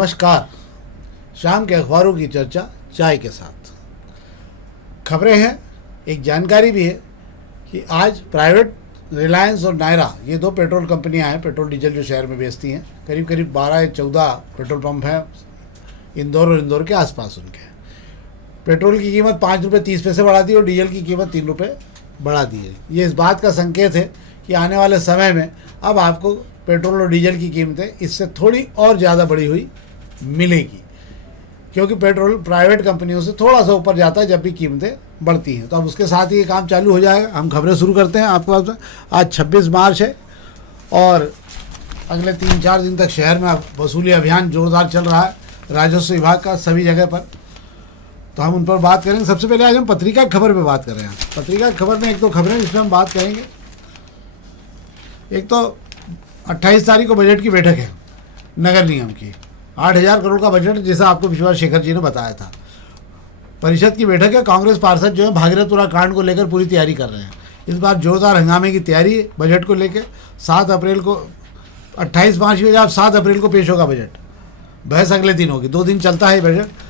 नमस्कार। शाम के अखबारों की चर्चा चाय के साथ। खबरें हैं, एक जानकारी भी है कि आज प्राइवेट रिलायंस और नायरा, ये दो पेट्रोल कंपनियां हैं, पेट्रोल डीजल जो शहर में बेचती हैं, करीब करीब 12 या 14 पेट्रोल पंप हैं इंदौर और इंदौर के आसपास। उनके पेट्रोल की कीमत 5 रुपये 30 पैसे बढ़ा दी और डीजल की कीमत 3 रुपये बढ़ा दी है। ये इस बात का संकेत है कि आने वाले समय में अब आपको पेट्रोल और डीजल की कीमतें इससे थोड़ी और ज़्यादा बढ़ी हुई मिलेगी, क्योंकि पेट्रोल प्राइवेट कंपनियों से थोड़ा सा ऊपर जाता है जब भी कीमतें बढ़ती हैं। तो अब उसके साथ ही ये काम चालू हो जाएगा। हम खबरें शुरू करते हैं आपके पास। आज 26 मार्च है और अगले 3-4 दिन तक शहर में वसूली अभियान जोरदार चल रहा है राजस्व विभाग का सभी जगह पर। तो हम उन पर बात करेंगे। सबसे पहले आज हम पत्रिका खबर पे बात कर रहे हैं। पत्रिका खबर में 1-2 खबरें जिसमें हम बात करेंगे। एक तो 28 तारीख को बजट की बैठक है नगर निगम की। 8,000 करोड़ का बजट, जैसा आपको विश्वास शेखर जी ने बताया था। परिषद की बैठक है। कांग्रेस पार्षद जो है भागीरथपुरा कांड को लेकर पूरी तैयारी कर रहे हैं। इस बार जोरदार हंगामे की तैयारी है बजट को लेकर। 7 अप्रैल को 28 मार्च में जब 7 अप्रैल को पेश होगा बजट। बहस अगले दिन होगी। 2 दिन चलता है बजट।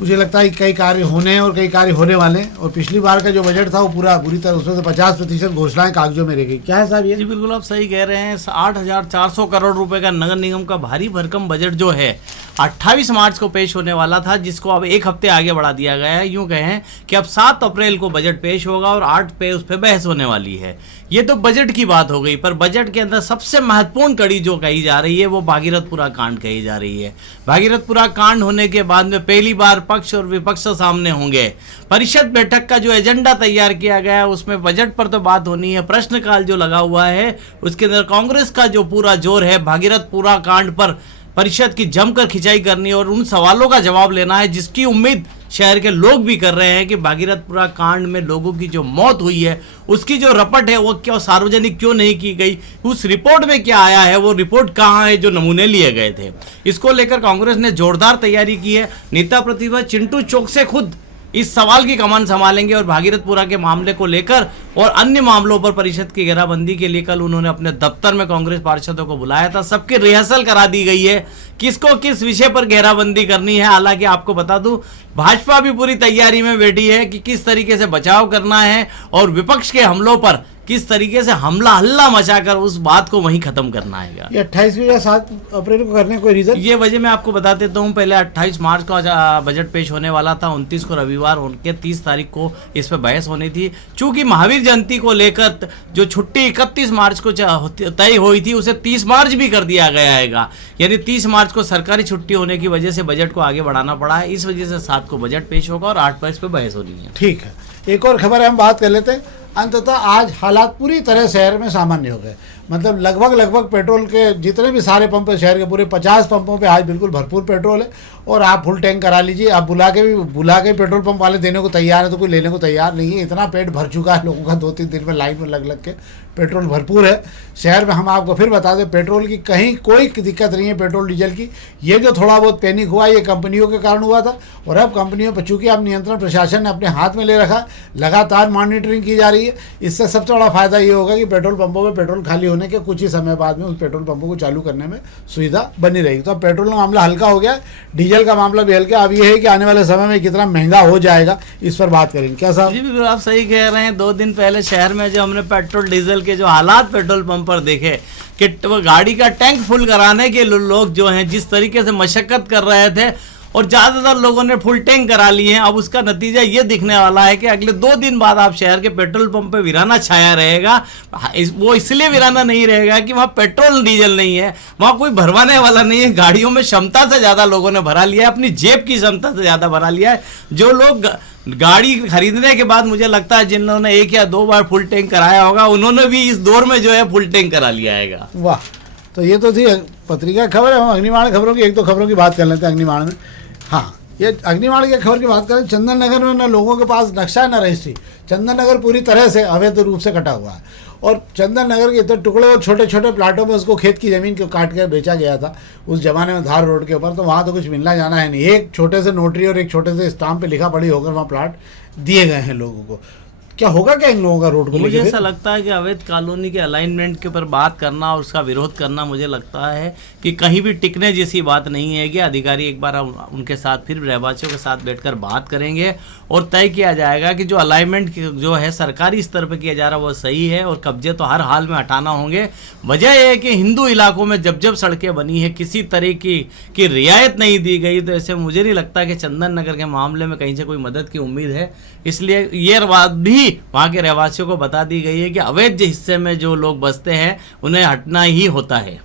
मुझे लगता है कि कई कार्य होने हैं और कई कार्य होने वाले हैं। और पिछली बार का जो बजट था वो पूरा बुरी तरह, उसमें से 50% घोषणाएं कागजों में रह गई। क्या है साहब ये? जी बिल्कुल, आप सही कह रहे हैं। 8,400 करोड़ रुपए का नगर निगम का भारी भरकम बजट जो है 28 मार्च को पेश होने वाला था, जिसको अब 1 हफ्ते आगे बढ़ा दिया गया है। यूं कहें कि अब 7 अप्रैल को बजट पेश होगा और 8 पे उस पर बहस होने वाली है। ये तो बजट की बात हो गई, पर बजट के अंदर सबसे महत्वपूर्ण कड़ी जो कही जा रही है वो भागीरथपुरा कांड कही जा रही है। भागीरथपुरा कांड होने के बाद में पहली बार पक्ष और विपक्ष सामने होंगे। परिषद बैठक का जो एजेंडा तैयार किया गया है उसमें बजट पर तो बात होनी है। प्रश्नकाल जो लगा हुआ है उसके अंदर कांग्रेस का जो पूरा जोर है भागीरथपुरा कांड पर परिषद की जमकर खिंचाई करनी और उन सवालों का जवाब लेना है, जिसकी उम्मीद शहर के लोग भी कर रहे हैं कि भागीरथपुरा कांड में लोगों की जो मौत हुई है उसकी जो रपट है वो क्यों सार्वजनिक क्यों नहीं की गई, उस रिपोर्ट में क्या आया है, वो रिपोर्ट कहाँ है जो नमूने लिए गए थे। इसको लेकर कांग्रेस ने जोरदार तैयारी की है। नेता प्रतिपक्ष चिंटू चौकसे खुद इस सवाल की कमान संभालेंगे और भागीरथपुरा के मामले को लेकर और अन्य मामलों पर परिषद की घेराबंदी के लिए कल उन्होंने अपने दफ्तर में कांग्रेस पार्षदों को बुलाया था। सबकी रिहर्सल करा दी गई है किसको किस विषय पर घेराबंदी करनी है। हालांकि आपको बता दूं, भाजपा भी पूरी तैयारी में बैठी है कि किस तरीके से बचाव करना है और विपक्ष के हमलों पर किस तरीके से हमला हल्ला मचाकर उस बात को वहीं खत्म करना है। ये 28 या 7 अप्रैल को करने कोई रीजन? ये वजह मैं आपको बता देता हूँ। पहले 28 मार्च का बजट पेश होने वाला था, 29 को रविवार होकर 30 तारीख को इस पर बहस होनी थी। चूंकि महावीर जयंती को लेकर जो छुट्टी 31 मार्च को तय हुई थी उसे 30 मार्च भी कर दिया गया है। यानी 30 मार्च को सरकारी छुट्टी होने की वजह से बजट को आगे बढ़ाना पड़ा है। इस वजह से 7 को बजट पेश होगा और 8 पर इस पर बहस होनी है। ठीक है, एक और खबर हम बात कर लेते हैं। अंततः आज हालात पूरी तरह शहर में सामान्य हो गए। मतलब लगभग पेट्रोल के जितने भी सारे पंप है शहर के, पूरे 50 पंपों पे आज बिल्कुल भरपूर पेट्रोल है और आप फुल टैंक करा लीजिए। आप बुला के पेट्रोल पंप वाले देने को तैयार है तो कोई लेने को तैयार नहीं है। इतना पेट भर चुका है लोगों का, 2-3 दिन में लाइन में लग के पेट्रोल भरपूर है शहर में। हम आपको फिर बता दें, पेट्रोल की कहीं कोई दिक्कत नहीं है पेट्रोल डीजल की। ये जो थोड़ा बहुत पैनिक हुआ ये कंपनियों के कारण हुआ था और अब कंपनियों पर चूँकि अब नियंत्रण प्रशासन ने अपने हाथ में ले रखा, लगातार मॉनिटरिंग की जा रही है। इससे सबसे बड़ा फायदा ये होगा कि पेट्रोल पंपों में पेट्रोल खाली होने के कुछ ही समय बाद में उस पेट्रोल पंपों को चालू करने में सुविधा बनी रहेगी। तो अब पेट्रोल का मामला हल्का हो गया, डीजल का मामला भी हल्का। अब ये है कि आने वाले समय में कितना महंगा हो जाएगा इस पर बात करेंगे। क्या साहब? जी बिल्कुल, आप सही कह रहे हैं। 2 दिन पहले शहर में जो हमने पेट्रोल डीजल के जो हालात पेट्रोल पंप पर देखे कि गाड़ी का टैंक फुल कराने के लोग जो हैं जिस तरीके से मशक्कत कर रहे थे और ज़्यादातर लोगों ने फुल टैंक करा लिए हैं। अब उसका नतीजा ये दिखने वाला है कि अगले 2 दिन बाद आप शहर के पेट्रोल पंप पे वीराना छाया रहेगा। वो इसलिए वीराना नहीं रहेगा कि वहाँ पेट्रोल डीजल नहीं है, वहाँ कोई भरवाने वाला नहीं है। गाड़ियों में क्षमता से ज़्यादा लोगों ने भरा लिया है, अपनी जेब की क्षमता से ज़्यादा भरा लिया है। जो लोग गाड़ी खरीदने के बाद मुझे लगता है जिन लोगों ने 1 या 2 बार फुल टैंक कराया होगा उन्होंने भी इस दौर में जो है फुल टैंक करा लिया है। वाह, तो ये तो थी पत्रिका खबर। हम अग्निबाण खबरों की 1-2 खबरों की बात कर लेते हैं अग्निबाण में। हाँ, ये अग्निबाण की खबर की बात करें। चंदन नगर में न लोगों के पास नक्शा है न रजिस्ट्री। चंदन नगर पूरी तरह से अवैध रूप से कटा हुआ है और चंदन नगर के इतने टुकड़े और छोटे छोटे प्लाटों में उसको खेत की ज़मीन को काट के बेचा गया था उस जमाने में धार रोड के ऊपर। तो वहाँ तो कुछ मिलना जाना है नहीं। एक छोटे से नोटरी और एक छोटे से स्टाम्प पे लिखा पढ़ी होकर वहाँ प्लाट दिए गए हैं लोगों को। क्या होगा क्या इन लोगों का रोड को मुझे लेकर? ऐसा लगता है कि अवैध कॉलोनी के अलाइनमेंट के ऊपर बात करना और उसका विरोध करना, मुझे लगता है कि कहीं भी टिकने जैसी बात नहीं है कि अधिकारी एक बार उनके साथ फिर रहवासियों के साथ बैठकर बात करेंगे और तय किया जाएगा कि जो अलाइनमेंट जो है सरकारी स्तर पर किया जा रहा है वो सही है और कब्जे तो हर हाल में हटाना होंगे। वजह यह है कि हिंदू इलाकों में जब जब सड़कें बनी है किसी तरह की रियायत नहीं दी गई, तो ऐसे मुझे नहीं लगता कि चंदन नगर के मामले में कहीं से कोई मदद की उम्मीद है। इसलिए ये बात भी वहाँ के रहवासियों को बता दी गई है कि अवैध हिस्से में जो लोग बसते हैं उन्हें हटना ही होता है।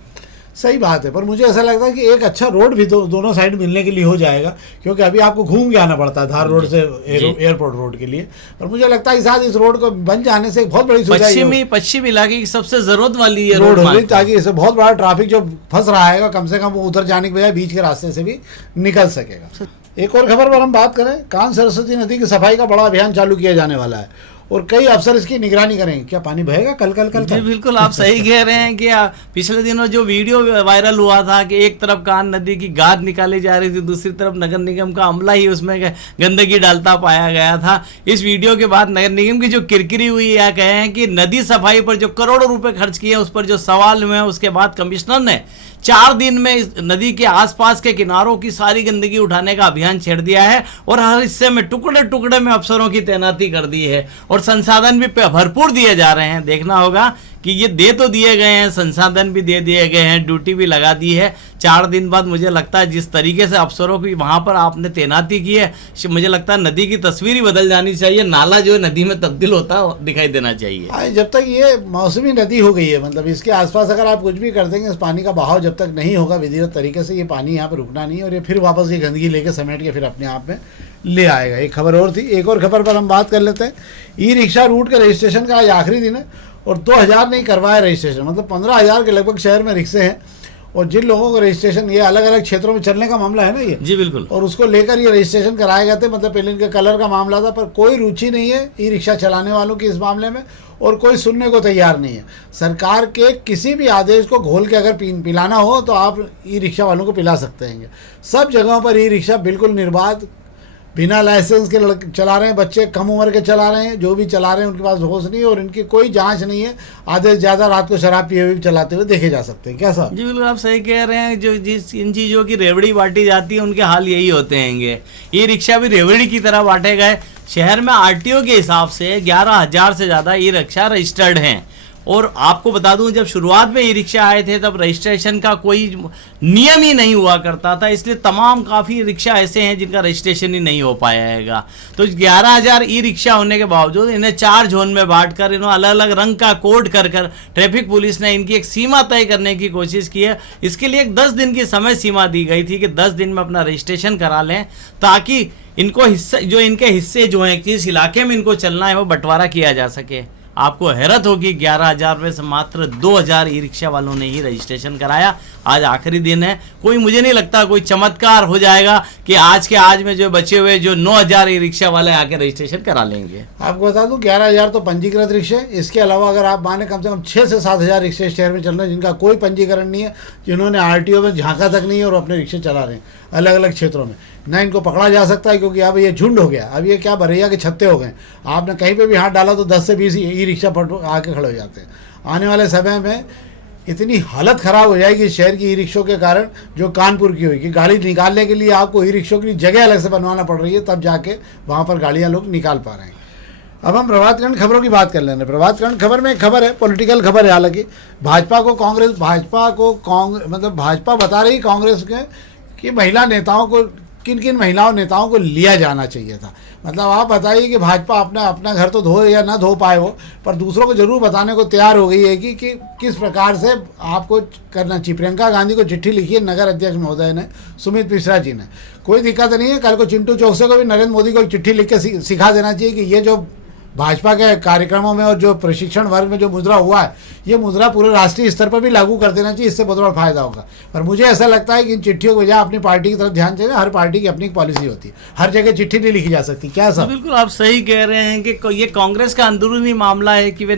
सही बात है, पर मुझे ऐसा लगता है कि एक अच्छा रोड भी दोनों साइड मिलने के लिए हो जाएगा, क्योंकि अभी आपको घूम के आना पड़ता है धार रोड से एयरपोर्ट रोड के लिए। पर मुझे लगता है कि साथ इस रोड को बन जाने से एक बहुत बड़ी सुविधा पश्चिमी इलाके की सबसे जरूरत वाली ये रोड होगी, ताकि इससे बहुत बड़ा ट्रैफिक जो फंस रहा है कम से कम वो उधर जाने के बजाय बीच के रास्ते से भी निकल सकेगा। एक और खबर पर हम बात करें, कान सरस्वती नदी की सफाई का बड़ा अभियान चालू किया जाने वाला है और कई अफसर इसकी निगरानी करेंगे। क्या पानी बहेगा कल? जी बिल्कुल, आप सही कह रहे हैं कि पिछले दिनों जो वीडियो वायरल हुआ था कि एक तरफ कान नदी की गाद निकाली जा रही थी, दूसरी तरफ नगर निगम का अमला ही उसमें गंदगी डालता पाया गया था। इस वीडियो के बाद नगर निगम की जो किरकिरी हुई या कहें कि नदी सफाई पर जो करोड़ों रुपए खर्च किए उस पर जो सवाल हुए, उसके बाद कमिश्नर ने 4 दिन में इस नदी के आसपास के किनारों की सारी गंदगी उठाने का अभियान छेड़ दिया है और हर हिस्से में टुकड़े टुकड़े में अफसरों की तैनाती कर दी है और संसाधन भी भरपूर दिए जा रहे हैं। देखना होगा कि ये दे तो दिए गए हैं, संसाधन भी दे दिए गए हैं, ड्यूटी भी लगा दी है। 4 दिन बाद मुझे लगता है जिस तरीके से अफसरों की वहाँ पर आपने तैनाती की है, मुझे लगता है नदी की तस्वीर ही बदल जानी चाहिए। नाला जो है नदी में तब्दील होता दिखाई देना चाहिए। जब तक ये मौसमी नदी हो गई है, मतलब इसके आसपास अगर आप कुछ भी कर देंगे, इस पानी का बहाव जब तक नहीं होगा विधिवत तरीके से, ये पानी यहाँ पर रुकना नहीं और ये फिर वापस ये गंदगी लेके समेट के फिर अपने आप में ले आएगा। एक खबर और थी, एक और खबर पर हम बात कर लेते हैं। ई रिक्शा रूट के रजिस्ट्रेशन का आज आखिरी दिन है और 2000 नहीं करवाया रजिस्ट्रेशन, मतलब 15,000 के लगभग शहर में रिक्शे हैं और जिन लोगों को रजिस्ट्रेशन, ये अलग अलग क्षेत्रों में चलने का मामला है ना ये। जी बिल्कुल, और उसको लेकर ये रजिस्ट्रेशन कराए गए थे। मतलब पहले इनके कलर का मामला था, पर कोई रुचि नहीं है ई रिक्शा चलाने वालों की इस मामले में और कोई सुनने को तैयार नहीं है। सरकार के किसी भी आदेश को घोल के अगर पिलाना हो तो आप ई रिक्शा वालों को पिला सकते हैं। सब जगहों पर ई रिक्शा बिल्कुल निर्बाध बिना लाइसेंस के चला रहे हैं, बच्चे कम उम्र के चला रहे हैं, जो भी चला रहे हैं उनके पास होश नहीं है और इनकी कोई जांच नहीं है। आधे से ज़्यादा रात को शराब पिए हुए चलाते हुए देखे जा सकते हैं। क्या साहब? जी बिल्कुल, आप सही कह रहे हैं। जो इन चीज़ों की रेवड़ी बांटी जाती है उनके हाल यही होते हैं। ये रिक्शा भी रेवड़ी की तरह बांटे गए। शहर में आरटीओ के हिसाब से 11,000 से ज़्यादा ई रिक्शा रजिस्टर्ड हैं और आपको बता दूं, जब शुरुआत में ई रिक्शा आए थे तब रजिस्ट्रेशन का कोई नियम ही नहीं हुआ करता था, इसलिए तमाम काफ़ी रिक्शा ऐसे हैं जिनका रजिस्ट्रेशन ही नहीं हो पाया है। तो 11,000 ई रिक्शा होने के बावजूद इन्हें 4 जोन में बांटकर इन्होंने अलग अलग रंग का कोड कर ट्रैफिक पुलिस ने इनकी एक सीमा तय करने की कोशिश की है। इसके लिए एक 10 दिन की समय सीमा दी गई थी कि 10 दिन में अपना रजिस्ट्रेशन करा लें, ताकि इनको हिस्से जो इनके हिस्से जो हैं किस इलाके में इनको चलना है वो बंटवारा किया जा सके। आपको हैरत होगी, 11,000 में से मात्र 2,000 ई रिक्शा वालों ने ही रजिस्ट्रेशन कराया। आज आखिरी दिन है, कोई मुझे नहीं लगता कोई चमत्कार हो जाएगा कि आज में जो बचे हुए जो 9,000 ई रिक्शा वाले आके रजिस्ट्रेशन करा लेंगे। आपको बता दूं 11,000 तो पंजीकृत रिक्शे, इसके अलावा अगर आप माने कम से कम 6 से 7,000 रिक्शे शहर में चल रहे हैं जिनका कोई पंजीकरण नहीं है, जिन्होंने आरटीओ में झांका तक नहीं है और अपने रिक्शे चला रहे हैं अलग अलग क्षेत्रों में। ना इनको पकड़ा जा सकता है क्योंकि अब ये झुंड हो गया, अब ये क्या भरैया के छत्ते हो गए। आपने कहीं पे भी हाथ डाला तो 10 से 20 ई रिक्शा पर आके खड़े हो जाते हैं। आने वाले समय में इतनी हालत ख़राब हो जाएगी शहर की ई रिक्शों के कारण, जो कानपुर की हुई कि गाड़ी निकालने के लिए आपको ई रिक्शों की जगह अलग से बनवाना पड़ रही है, तब जाके वहाँ पर गाड़ियाँ लोग निकाल पा रहे हैं। अब हम प्रभात खंड खबरों की बात कर लेंगे। प्रभात खंड खबर में एक खबर है, पॉलिटिकल खबर है। हालांकि भाजपा बता रही कांग्रेस के कि महिला नेताओं को, किन किन महिलाओं नेताओं को लिया जाना चाहिए था। मतलब आप बताइए कि भाजपा अपना घर तो धो या ना धो पाए वो, पर दूसरों को जरूर बताने को तैयार हो गई है कि किस प्रकार से आपको करना चाहिए। प्रियंका गांधी को चिट्ठी लिखी है नगर अध्यक्ष महोदय ने, सुमित मिश्रा जी ने। कोई दिक्कत नहीं है, कल को चिंटू चौकसे को भी नरेंद्र मोदी को चिट्ठी लिख के सिखा देना चाहिए कि ये जो भाजपा के कार्यक्रमों में और जो प्रशिक्षण वर्ग में जो मुद्रा हुआ है, ये मुद्रा पूरे राष्ट्रीय स्तर पर भी लागू कर देना चाहिए, इससे बहुत बड़ा फायदा होगा। पर मुझे ऐसा लगता है कि इन चिट्ठियों के बजाय अपनी पार्टी की तरफ ध्यान चाहिए। हर पार्टी की अपनी पॉलिसी होती है, हर जगह चिट्ठी नहीं लिखी जा सकती। क्या सर? बिल्कुल आप सही कह रहे हैं कि ये कांग्रेस का अंदरूनी मामला है कि वे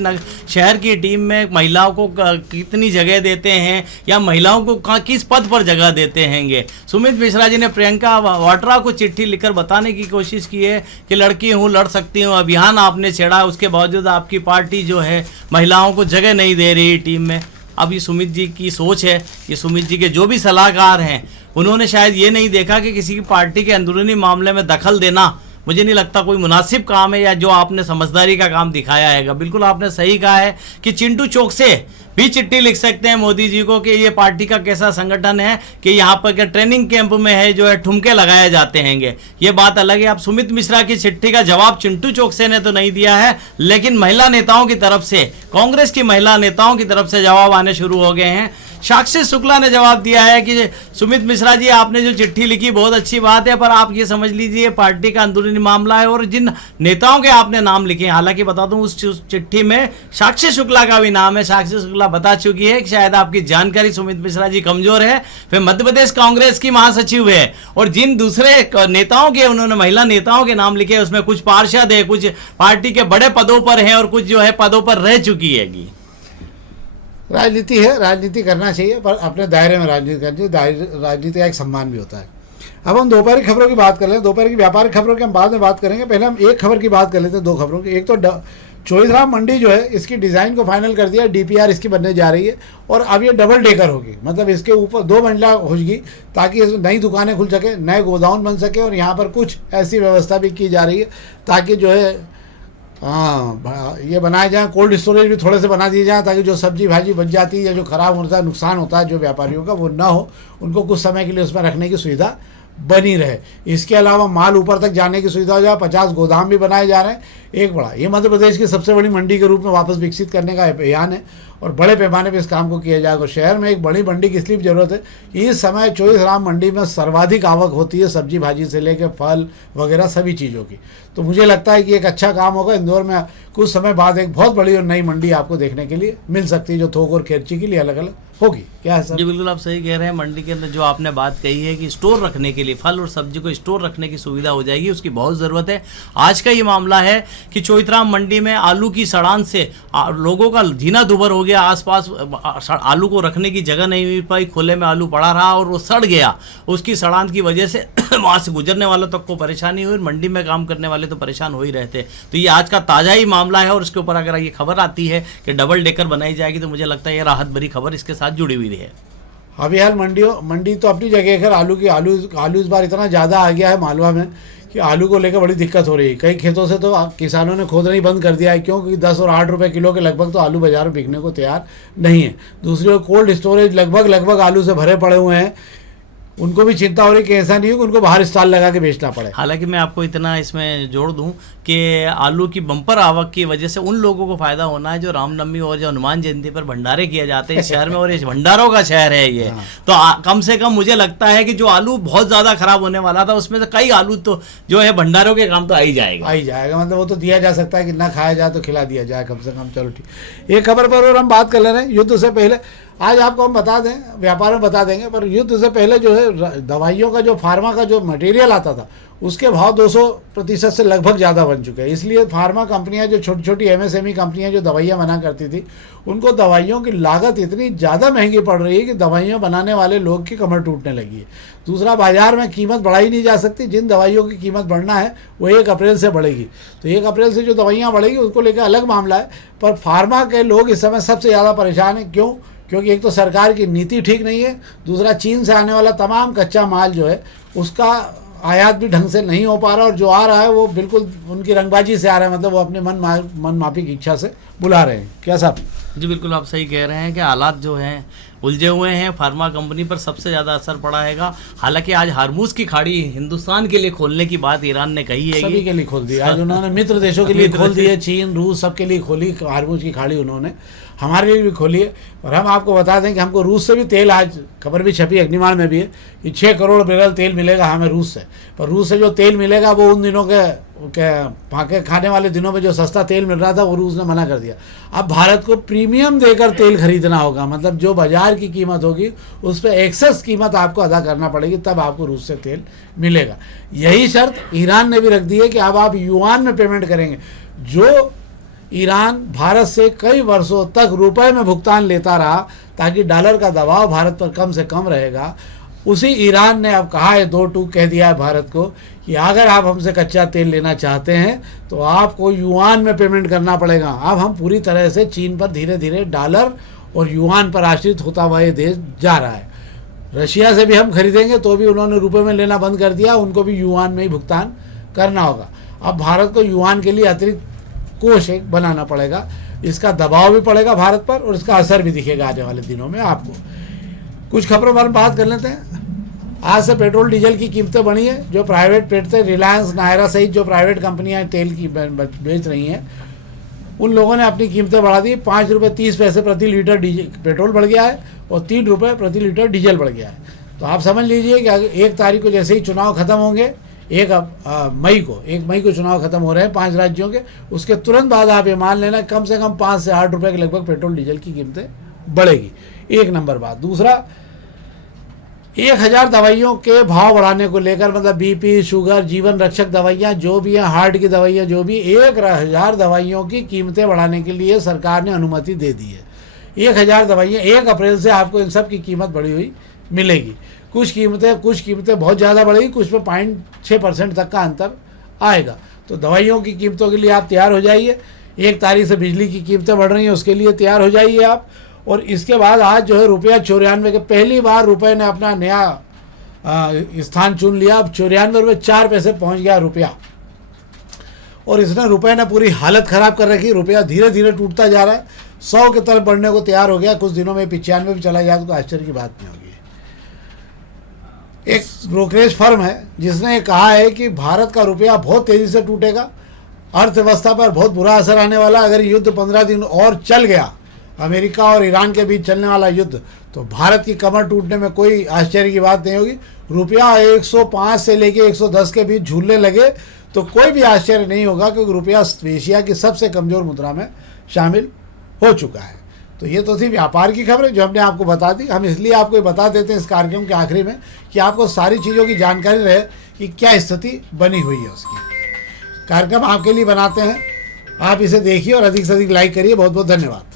शहर की टीम में महिलाओं को कितनी जगह देते हैं या महिलाओं को किस पद पर जगह देते हैं। सुमित मिश्रा जी ने प्रियंका वाड्रा को चिट्ठी लिखकर बताने की कोशिश की है कि लड़की हूँ, लड़ सकती हूँ, अभियान आपने आपने छेड़ा, उसके बावजूद आपकी पार्टी जो है महिलाओं को जगह नहीं दे रही टीम में। अब ये सुमित जी की सोच है, ये सुमित जी के जो भी सलाहकार हैं उन्होंने शायद ये नहीं देखा कि किसी की पार्टी के अंदरूनी मामले में दखल देना मुझे नहीं लगता कोई मुनासिब काम है, या जो आपने समझदारी का काम दिखाया है। बिल्कुल आपने सही कहा है कि चिंटू चौक से भी चिट्ठी लिख सकते हैं मोदी जी को कि ये पार्टी का कैसा संगठन है कि यहाँ पर के ट्रेनिंग कैंप में है जो है ठुमके लगाए जाते हैंगे, ये बात अलग है। अब सुमित मिश्रा की चिट्ठी का जवाब चिंटू चौकसे ने तो नहीं दिया है, लेकिन महिला नेताओं की तरफ से, कांग्रेस की महिला नेताओं की तरफ से जवाब आने शुरू हो गए हैं। साक्षी शुक्ला ने जवाब दिया है कि सुमित मिश्रा जी आपने जो चिट्ठी लिखी बहुत अच्छी बात है, पर आप ये समझ लीजिए पार्टी का अंदरूनी मामला है, और जिन नेताओं के आपने नाम लिखे हैं, हालांकि बता दूं उस चिट्ठी में साक्षी शुक्ला का भी नाम है। साक्षी शुक्ला बता चुकी है कि शायद आपकी जानकारी सुमित मिश्रा जी कमजोर है, फिर मध्य प्रदेश कांग्रेस की महासचिव है, और जिन दूसरे नेताओं के उन्होंने महिला नेताओं के नाम लिखे उसमें कुछ पार्षद है, कुछ पार्टी के बड़े पदों पर हैं और कुछ जो है पदों पर रह चुकी है। राजनीति है, राजनीति करना चाहिए, पर अपने दायरे में राजनीति करनी चाहिए। राजनीति का एक सम्मान भी होता है। अब हम दोपहर की खबरों की बात कर लें। दोपहर की व्यापारिक खबरों की हम बाद में बात करेंगे, पहले हम एक खबर की बात कर लेते हैं, दो खबरों की। एक तो चोइथराम मंडी जो है इसकी डिज़ाइन को फाइनल कर दिया, डीपीआर इसकी बनने जा रही है, और अब ये डबल डेकर होगी, मतलब इसके ऊपर 2 मंजिला होगी ताकि नई दुकानें खुल सके, नए गोदाउन बन सके, और यहाँ पर कुछ ऐसी व्यवस्था भी की जा रही है ताकि जो है ये बनाए जाए, कोल्ड स्टोरेज भी थोड़े से बना दिए जाए ताकि जो सब्जी भाजी बच जाती है या जो ख़राब होता है, नुकसान होता है जो व्यापारियों का, वो ना हो, उनको कुछ समय के लिए उसमें रखने की सुविधा बनी रहे। इसके अलावा माल ऊपर तक जाने की सुविधा हो जाए, 50 गोदाम भी बनाए जा रहे हैं। एक बड़ा ये मध्य प्रदेश की सबसे बड़ी मंडी के रूप में वापस विकसित करने का अभियान है, और बड़े पैमाने पर इस काम को किया जाएगा। शहर में एक बड़ी मंडी की इसलिए ज़रूरत है, इस समय चोइथराम मंडी में सर्वाधिक आवक होती है सब्जी भाजी से लेकर फल वगैरह सभी चीज़ों की। तो मुझे लगता है कि एक अच्छा काम होगा। इंदौर में कुछ समय बाद एक बहुत बड़ी और नई मंडी आपको देखने के लिए मिल सकती है, जो थोक और खेरची के लिए अलग अलग होगी। क्या है सर? जी बिल्कुल आप सही कह रहे हैं। मंडी के अंदर जो आपने बात कही है कि स्टोर रखने के लिए फल और सब्जी को स्टोर रखने की सुविधा हो जाएगी, उसकी बहुत ज़रूरत है। आज का ये मामला है कि चोइथराम मंडी में आलू की सड़ान से लोगों का जीना दुभर हो गया। आसपास आलू को रखने की जगह नहीं मिल पाई, खुले में आलू पड़ा रहा और वो सड़ गया। उसकी सड़ान की वजह से वहाँ से गुजरने वालों तक को परेशानी हुई, मंडी में काम करने वाले तो परेशान हो ही रहे थे। तो ये आज का ताज़ा ही मामला है, और इसके ऊपर अगर ये खबर आती है कि डबल डेकर बनाई जाएगी तो मुझे लगता है ये राहत भरी खबर इसके साथ जुड़ी हुई है। अभी हाल मंडी तो अपनी जगह है, आलू इस बार इतना ज़्यादा आ गया है मालवा में कि आलू को लेकर बड़ी दिक्कत हो रही है। कई खेतों से तो किसानों ने खोदना ही बंद कर दिया है, क्योंकि 10 और 8 रुपए किलो के लगभग तो आलू बाजार में बिकने को तैयार नहीं है। दूसरी ओर कोल्ड स्टोरेज लगभग आलू से भरे पड़े हुए हैं, उनको भी चिंता हो रही कि ऐसा नहीं हो कि उनको बाहर स्टॉल लगा के बेचना पड़े। हालांकि मैं आपको इतना इसमें जोड़ दूं कि आलू की बम्पर आवक की वजह से उन लोगों को फायदा होना है जो रामनवमी और जो हनुमान जयंती पर भंडारे किए जाते हैं इस शहर में, और इस भंडारों का शहर है ये। तो कम से कम मुझे लगता है कि जो आलू बहुत ज़्यादा खराब होने वाला था उसमें से कई आलू तो जो है भंडारों के काम तो आ ही जाएगा। मतलब वो तो दिया जा सकता है कि ना खाया जाए तो खिला दिया जाए कम से कम। चलो ठीक, एक खबर पर और हम बात कर ले रहे हैं। युद्ध से पहले आज आपको हम बता दें, व्यापार में बता देंगे, पर युद्ध से पहले जो है दवाइयों का जो फार्मा का जो मटेरियल आता था उसके भाव 200% से लगभग ज़्यादा बन चुके हैं। इसलिए फार्मा कंपनियां, जो छोटी छोटी MSME कंपनियां जो दवाइयां बना करती थी, उनको दवाइयों की लागत इतनी ज़्यादा महंगी पड़ रही है कि दवाइयां बनाने वाले लोग की कमर टूटने लगी है। दूसरा, बाजार में कीमत बढ़ाई नहीं जा सकती। जिन दवाइयों की कीमत बढ़ना है वो 1 अप्रैल से बढ़ेगी, तो 1 अप्रैल से जो दवाइयाँ बढ़ेगी उसको लेकर अलग मामला है। पर फार्मा के लोग इस समय सबसे ज़्यादा परेशान हैं। क्यों? क्योंकि एक तो सरकार की नीति ठीक नहीं है, दूसरा चीन से आने वाला तमाम कच्चा माल जो है उसका आयात भी ढंग से नहीं हो पा रहा, और जो आ रहा है वो बिल्कुल उनकी रंगबाजी से आ रहा है, मतलब वो अपने मन माफी की इच्छा से बुला रहे हैं। क्या साहब? जी बिल्कुल आप सही कह रहे हैं कि हालात जो हैं उलझे हुए हैं। फार्मा कंपनी पर सबसे ज़्यादा असर पड़ा हैगा। हालांकि आज हार्मूज की खाड़ी हिंदुस्तान के लिए खोलने की बात ईरान ने कही है, सभी के लिए खोल दी। आज उन्होंने मित्र देशों के लिए खोल दी है, चीन रूस सबके लिए खोली हार्मूज की खाड़ी, उन्होंने हमारे लिए भी खोली है। और हम आपको बता दें कि हमको रूस से भी तेल, आज खबर भी छपी अग्निमाड़ में भी है कि 6 करोड़ बैरल तेल मिलेगा हमें रूस से। पर रूस से जो तेल मिलेगा वो उन दिनों के फाके खाने वाले दिनों में जो सस्ता तेल मिल रहा था वो रूस ने मना कर दिया। अब भारत को प्रीमियम देकर तेल खरीदना होगा, मतलब जो बाजार की कीमत होगी उस पर एक्सेस कीमत आपको अदा करना पड़ेगी, तब आपको रूस से तेल मिलेगा। यही शर्त ईरान ने भी रख दी है कि अब आप युआन में पेमेंट करेंगे। जो ईरान भारत से कई वर्षों तक रुपए में भुगतान लेता रहा ताकि डॉलर का दबाव भारत पर कम से कम रहेगा, उसी ईरान ने अब कहा है, दो टूक कह दिया है भारत को कि अगर आप हमसे कच्चा तेल लेना चाहते हैं तो आपको युआन में पेमेंट करना पड़ेगा। अब हम पूरी तरह से चीन पर धीरे धीरे डॉलर और युआन पर आश्रित होता हुआ ये देश जा रहा है। रशिया से भी हम खरीदेंगे तो भी उन्होंने रुपए में लेना बंद कर दिया, उनको भी युआन में ही भुगतान करना होगा। अब भारत को युआन के लिए अतिरिक्त कोष एक बनाना पड़ेगा। इसका दबाव भी पड़ेगा भारत पर और इसका असर भी दिखेगा आने वाले दिनों में आपको। कुछ खबरों पर बात कर लेते हैं। आज से पेट्रोल डीजल की कीमतें बढ़ी हैं। जो प्राइवेट पेटते रिलायंस, नायरा सहित जो प्राइवेट कंपनियां तेल की बेच रही हैं, उन लोगों ने अपनी कीमतें बढ़ा दी। 5 रुपये 30 पैसे प्रति लीटर डीजल पेट्रोल बढ़ गया है और 3 रुपये प्रति लीटर डीजल बढ़ गया है। तो आप समझ लीजिए कि 1 तारीख को जैसे ही चुनाव खत्म होंगे, 1 मई को चुनाव खत्म हो रहे हैं 5 राज्यों के, उसके तुरंत बाद आप ये मान लेना कम से कम 5 से 8 रुपये के लगभग पेट्रोल डीजल की कीमतें बढ़ेगी। एक नंबर बात। दूसरा, 1000 दवाइयों के भाव बढ़ाने को लेकर, मतलब बीपी, शुगर, जीवन रक्षक दवाइयाँ जो भी हैं, हार्ट की दवाइयाँ जो भी, 1000 दवाइयों की कीमतें बढ़ाने के लिए सरकार ने अनुमति दे दी है। 1000 दवाइयाँ 1 अप्रैल से आपको इन सब की कीमत बढ़ी हुई मिलेगी। कुछ कीमतें बहुत ज़्यादा बढ़ेगी, कुछ में 0.6% तक का अंतर आएगा। तो दवाइयों की कीमतों के लिए आप तैयार हो जाइए। 1 तारीख से बिजली की कीमतें बढ़ रही हैं, उसके लिए तैयार हो जाइए आप। और इसके बाद आज जो है ₹94 के पहली बार रुपए ने अपना नया स्थान चुन लिया। अब 94 रुपये 4 पैसे पहुँच गया रुपया। और इसने रुपए ने पूरी हालत ख़राब कर रखी। रुपया धीरे धीरे टूटता जा रहा है, 100 की तरफ बढ़ने को तैयार हो गया। कुछ दिनों में 95 भी चला जाए तो आश्चर्य की बात नहीं होगी। एक ब्रोकरेज फर्म है जिसने कहा है कि भारत का रुपया बहुत तेज़ी से टूटेगा, अर्थव्यवस्था पर बहुत बुरा असर आने वाला। अगर युद्ध 15 दिन और चल गया, अमेरिका और ईरान के बीच चलने वाला युद्ध, तो भारत की कमर टूटने में कोई आश्चर्य की बात नहीं होगी। रुपया 105 से लेके 110 के बीच झूलने लगे तो कोई भी आश्चर्य नहीं होगा, क्योंकि रुपया एशिया की सबसे कमज़ोर मुद्रा में शामिल हो चुका है। तो ये तो थी व्यापार की खबरें जो हमने आपको बता दी। हम इसलिए आपको बता देते हैं इस कार्यक्रम के आखिरी में कि आपको सारी चीज़ों की जानकारी रहे कि क्या स्थिति बनी हुई है उसकी। कार्यक्रम आपके लिए बनाते हैं, आप इसे देखिए और अधिक से अधिक लाइक करिए। बहुत बहुत धन्यवाद।